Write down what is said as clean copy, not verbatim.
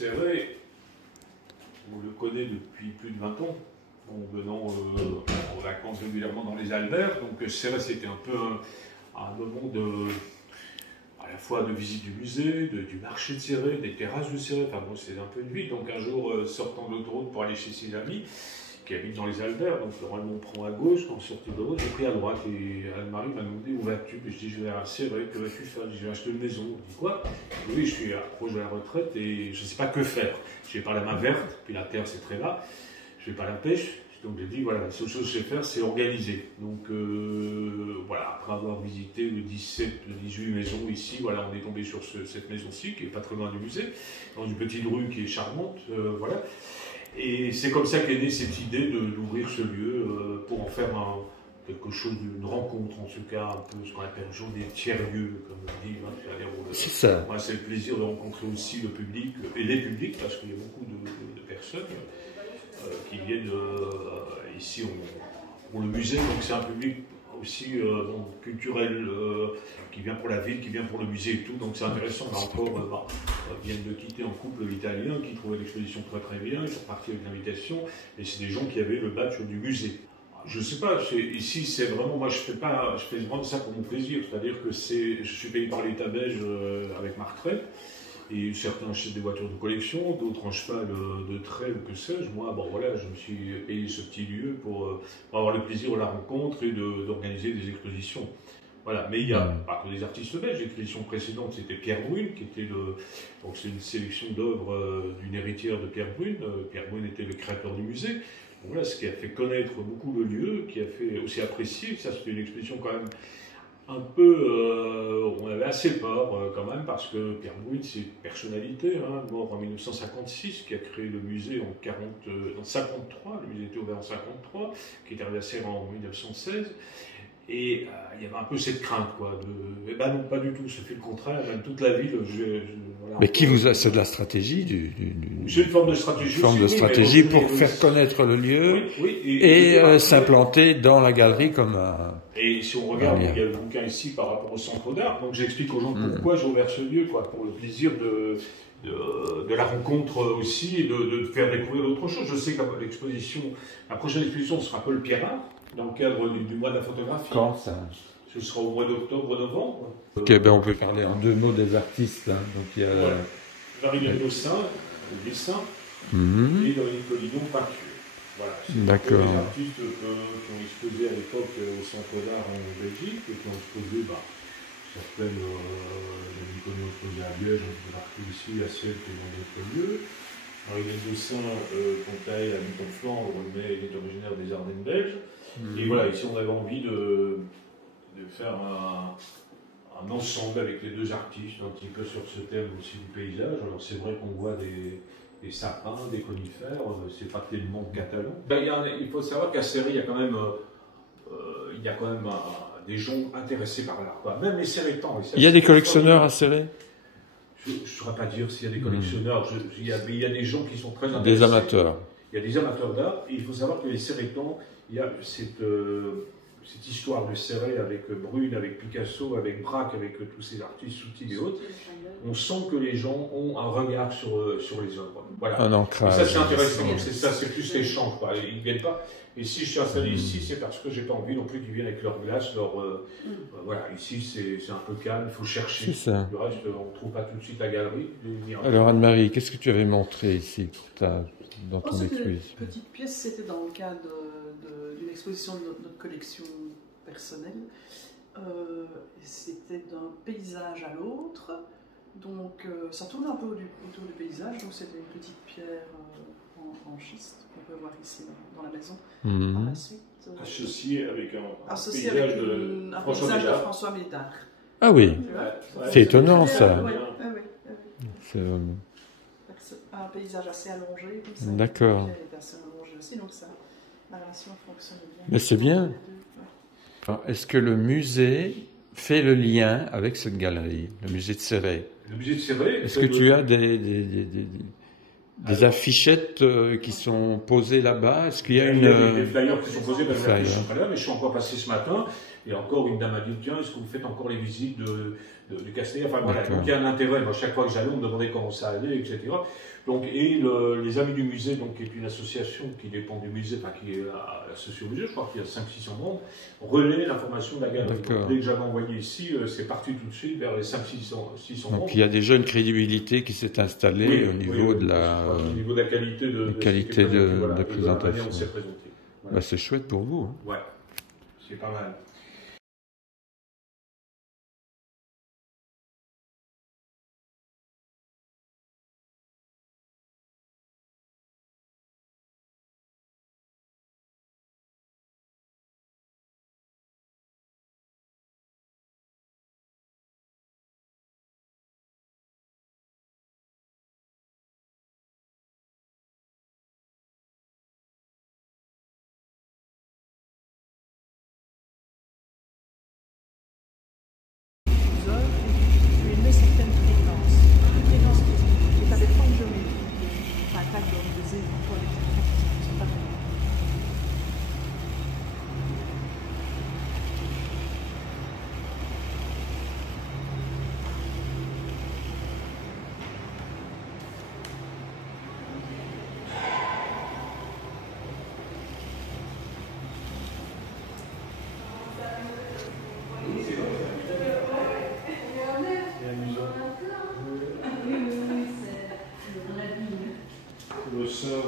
Céret, on le connaît depuis plus de 20 ans, en venant en vacances régulièrement dans les Alberts. Donc Céret, c'était un peu un moment à la fois de visite du musée, du marché de Céret, des terrasses de Céret. Enfin bon, c'est un peu une vie. Donc un jour, sortant de l'autoroute pour aller chez ses amis, qui habite dans les Alberts, donc normalement on prend à gauche, quand on sort de l'autoroute, j'ai pris à droite, et Anne-Marie m'a demandé où vas-tu, et je dis je vais à Céret, que vas-tu faire? Je dis je vais acheter une maison. Elle dit quoi? Oui, je suis proche de la retraite et je ne sais pas que faire. J'ai pas la main verte, puis la terre c'est très bas, je ne fais pas la pêche, donc j'ai dit voilà, la seule chose que je sais faire c'est organiser. Donc voilà, après avoir visité le 17, le 18 maisons ici, voilà, on est tombé sur cette maison-ci, qui est pas très loin du musée, dans une petite rue qui est charmante, voilà. Et c'est comme ça qu'est née cette idée d'ouvrir ce lieu pour en faire quelque chose d'une rencontre, en tout cas, un peu ce qu'on appelle des tiers-lieux, comme on dit. C'est ça. Moi, c'est le plaisir de rencontrer aussi le public, et les publics, parce qu'il y a beaucoup de personnes qui viennent ici, pour le musée, donc c'est un public aussi culturel, qui vient pour la ville, qui vient pour le musée et tout, donc c'est intéressant. Là encore, viennent de quitter en couple l'italien, qui trouvait l'exposition très très bien, ils sont partis avec l'invitation, et c'est des gens qui avaient le badge du musée. Je ne sais pas, ici c'est vraiment, moi je fais vraiment ça pour mon plaisir, c'est-à-dire que je suis payé par l'État belge avec ma retraite, et certains achètent des voitures de collection, d'autres en cheval de trait ou que sais-je. Moi, bon voilà, je me suis payé ce petit lieu pour avoir le plaisir de la rencontre et d'organiser des expositions. Voilà, mais il n'y a pas que des artistes belges. L'exposition précédente, c'était Pierre Brune, qui était donc c'est une sélection d'œuvres d'une héritière de Pierre Brune. Pierre Brune était le créateur du musée. Donc voilà, ce qui a fait connaître beaucoup le lieu, qui a fait aussi apprécier. Ça, c'était une exposition quand même un peu, on avait assez peur quand même, parce que Pierre Brune, c'est une personnalité, mort en 1956, qui a créé le musée en 1953, le musée était ouvert en 1953, qui est arrivé à Serres en 1916, et il y avait un peu cette crainte, quoi, eh ben non, pas du tout, ça fait le contraire, même toute la ville, voilà. Mais c'est de la stratégie c'est une forme de stratégie. Une forme de stratégie pour faire connaître le lieu, et s'implanter dans la galerie comme un... Et si on regarde, il y a le bouquin ici par rapport au centre d'art, donc j'explique aux gens pourquoi j'ai ouvert ce lieu, quoi, pour le plaisir de la rencontre aussi, et de faire découvrir d'autres choses. Je sais que la prochaine exposition sera Paul Pierrat, dans le cadre du mois de la photographie. Quand ça? Ce sera au mois d'octobre-novembre. Ok, ben on peut parler en deux mots des artistes. Hein. Donc il y a Marie-Hélène Dossin, au dessin, et Dominique Collignon, peinture. Voilà, c'est des artistes qui ont exposé à l'époque au Centre d'art en Belgique, et qui ont exposé, certaines, Dominique Collignon exposé à Liège, on peut marquer ici, à Sèvres et dans d'autres lieux. Marie-Hélène Dossin, quant à elle, habite en Flandre, mais elle est originaire des Ardennes belges. Et voilà, ici on avait envie de faire un ensemble avec les deux artistes, un petit peu sur ce thème aussi du paysage. Alors c'est vrai qu'on voit des sapins, des conifères, c'est pas tellement catalan. Il faut savoir qu'à Céret, il y a quand même, des gens intéressés par l'art. Même les Céretans. Il y a des collectionneurs à Céret? Je ne saurais pas dire s'il y a des collectionneurs, il y a des gens qui sont très intéressés. Des amateurs. Il y a des amateurs d'art, et il faut savoir que les Céretans, il y a cette histoire de Céret avec Brune, avec Picasso, avec Braque, avec tous ces artistes Soutil et autres. On sent que les gens ont un regard sur les œuvres. Voilà. Un ancrage. Et ça, c'est intéressant. C'est plus l'échange. Ils ne viennent pas. Et si je suis installé ici, c'est parce que j'ai pas envie non plus qu'ils viennent avec leur glace, voilà, ici c'est un peu calme, il faut chercher. C'est ça. Le reste, on ne trouve pas tout de suite la galerie. Alors Anne-Marie, qu'est-ce que tu avais montré ici dans ton exposition? Cette petite pièce, c'était dans le cadre d'une exposition de notre collection personnelle. C'était d'un paysage à l'autre. Donc ça tourne un peu autour du paysage. Donc c'était une petite pierre en schiste qu'on peut voir ici dans la maison. Par la suite, associé avec un paysage de François Médard. Ah oui, c'est étonnant ça. C'est un paysage assez allongé. D'accord. Assez allongé aussi, donc ça, la relation fonctionne bien. Mais c'est bien. Enfin, est-ce que le musée fait le lien avec cette galerie, le musée de Céret? Le musée de Céret. Est-ce que tu as des affichettes qui sont posées là-bas? Est-ce qu'il y a des flyers qui sont posés, je ne suis pas là, mais je suis encore passé ce matin. Et encore, une dame a dit, tiens, est-ce que vous faites encore les visites du Castellet? Enfin voilà, donc il y a un intérêt. Moi, chaque fois que j'allais, on me demandait comment ça allait, etc. Donc, les Amis du Musée, donc, qui est une association qui dépend du musée, enfin qui est associée au musée, je crois qu'il y a 500-600 membres, relaient l'information de la galerie. Donc, dès que j'avais envoyé ici, c'est parti tout de suite vers les 500-600 membres. Donc il y a déjà une crédibilité qui s'est installée au niveau de la qualité de présentation. Voilà. Bah, c'est chouette pour vous. Hein. Ouais, c'est pas mal. Le sœur